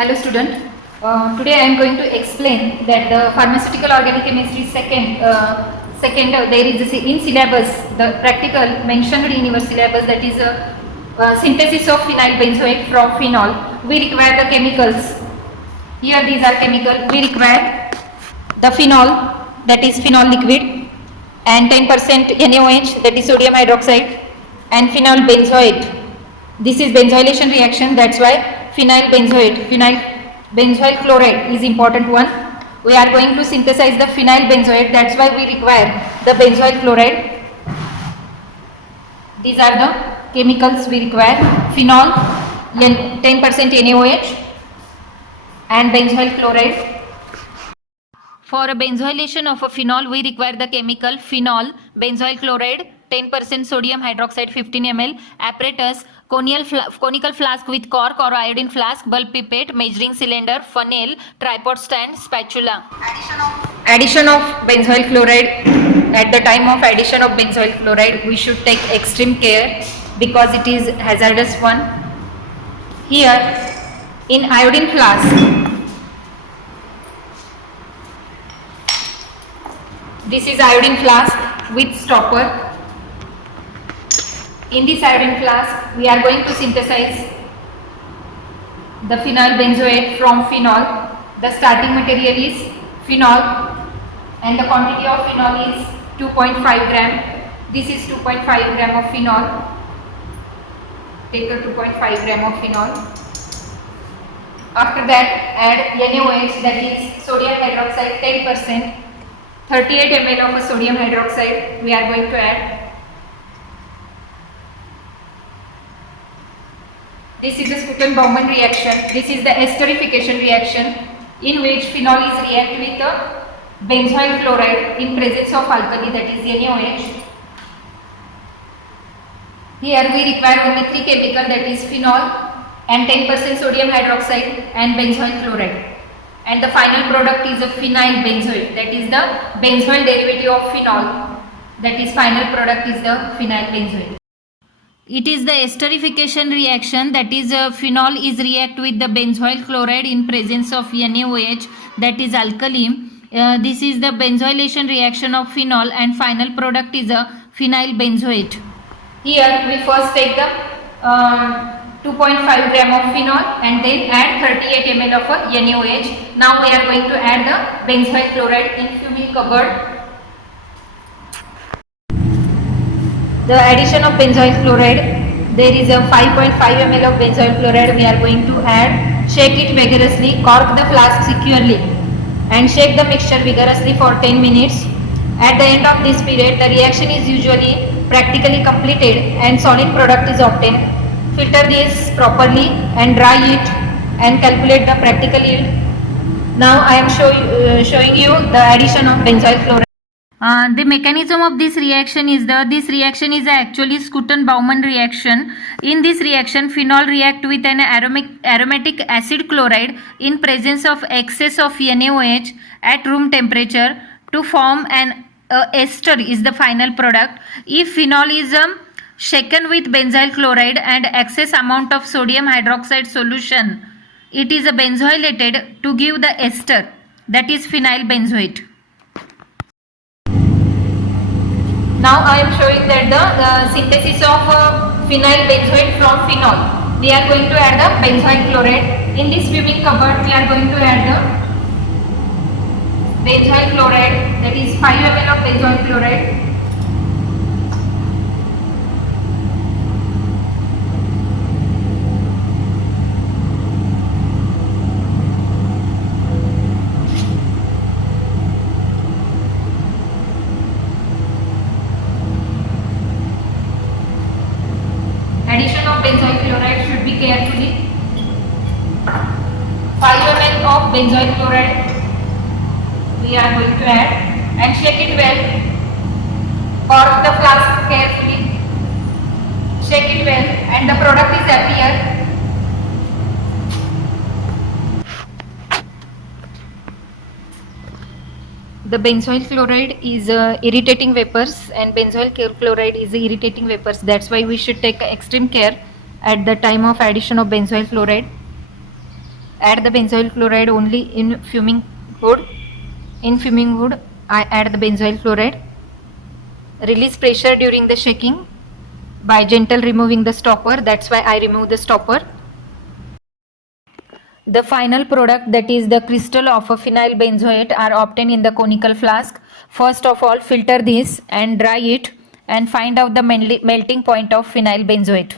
Hello student. Today I am going to explain that the pharmaceutical organic chemistry second there is in syllabus the practical mentioned in your syllabus, that is synthesis of phenyl benzoate from phenol. We require the chemicals. Here these are chemical. We require the phenol, that is phenol liquid, and 10% NaOH, that is sodium hydroxide, and phenyl benzoate. This is benzylation reaction, that's why phenyl benzoyl chloride is important one. We are going to synthesize the phenyl benzoate, that's why we require the benzoyl chloride. These are the chemicals we require: phenol, 10% NaOH, and benzoyl chloride. For a benzylation of a phenol, we require the chemical phenol, benzoyl chloride, 10% sodium hydroxide 15 ml, apparatus, conical flask with cork or iodine flask, bulb pipette, measuring cylinder, funnel, tripod stand, spatula. Addition of benzoyl chloride. At the time of addition of benzoyl chloride, we should take extreme care because it is hazardous one. Here in iodine flask, this is iodine flask with stopper. In this iodine flask, we are going to synthesize the phenyl benzoate from phenol. The starting material is phenol and the quantity of phenol is 2.5 gram. This is 2.5 gram of phenol. Take a 2.5 gram of phenol. After that, add NaOH, that is sodium hydroxide 10%. 38 ml of a sodium hydroxide we are going to add. This is the Schouten-Baumann reaction. This is the esterification reaction in which phenol is react with the benzoyl chloride in presence of alkali, that is NaOH. Here we require only three chemicals, that is phenol and 10% sodium hydroxide and benzoyl chloride. And the final product is a phenyl benzoate, that is the benzoyl derivative of phenol. That is final product is the phenyl benzoate. It is the esterification reaction, that is phenol is react with the benzoyl chloride in presence of NaOH, that is alkali. This is the benzylation reaction of phenol and final product is a phenyl benzoate. Here we first take the 2.5 gram of phenol and then add 38 ml of NaOH. Now we are going to add the benzoyl chloride in fuming cupboard. The addition of benzoyl chloride, there is a 5.5 ml of benzoyl chloride we are going to add. Shake it vigorously, cork the flask securely and shake the mixture vigorously for 10 minutes. At the end of this period, the reaction is usually practically completed and solid product is obtained. Filter this properly and dry it and calculate the practical yield. Now I am showing you the addition of benzoyl chloride. The mechanism of this reaction is actually Schouten-Baumann reaction. In this reaction, phenol react with an aromatic acid chloride in presence of excess of NaOH at room temperature to form an ester is the final product. If phenol is shaken with benzyl chloride and excess amount of sodium hydroxide solution, it is benzoylated to give the ester, that is phenyl benzoate. Now I am showing that the synthesis of phenyl benzoate from phenol. We are going to add the benzoyl chloride. In this fuming cupboard, we are going to add the benzoyl chloride, that is 5 ml of benzoyl chloride. Addition of benzoyl chloride should be carefully. 5 ml of benzoyl chloride we are going to add and shake it well. Cork the flask carefully. Shake it well and the product is appear. The benzoyl chloride is irritating vapors and benzoyl chloride is irritating vapors. That's why we should take extreme care at the time of addition of benzoyl chloride. Add the benzoyl chloride only in fuming hood. In fuming hood, I add the benzoyl chloride. Release pressure during the shaking by gentle removing the stopper. That's why I remove the stopper. The final product, that is the crystal of a phenyl benzoate, are obtained in the conical flask. First of all, filter this and dry it and find out the melting point of phenyl benzoate.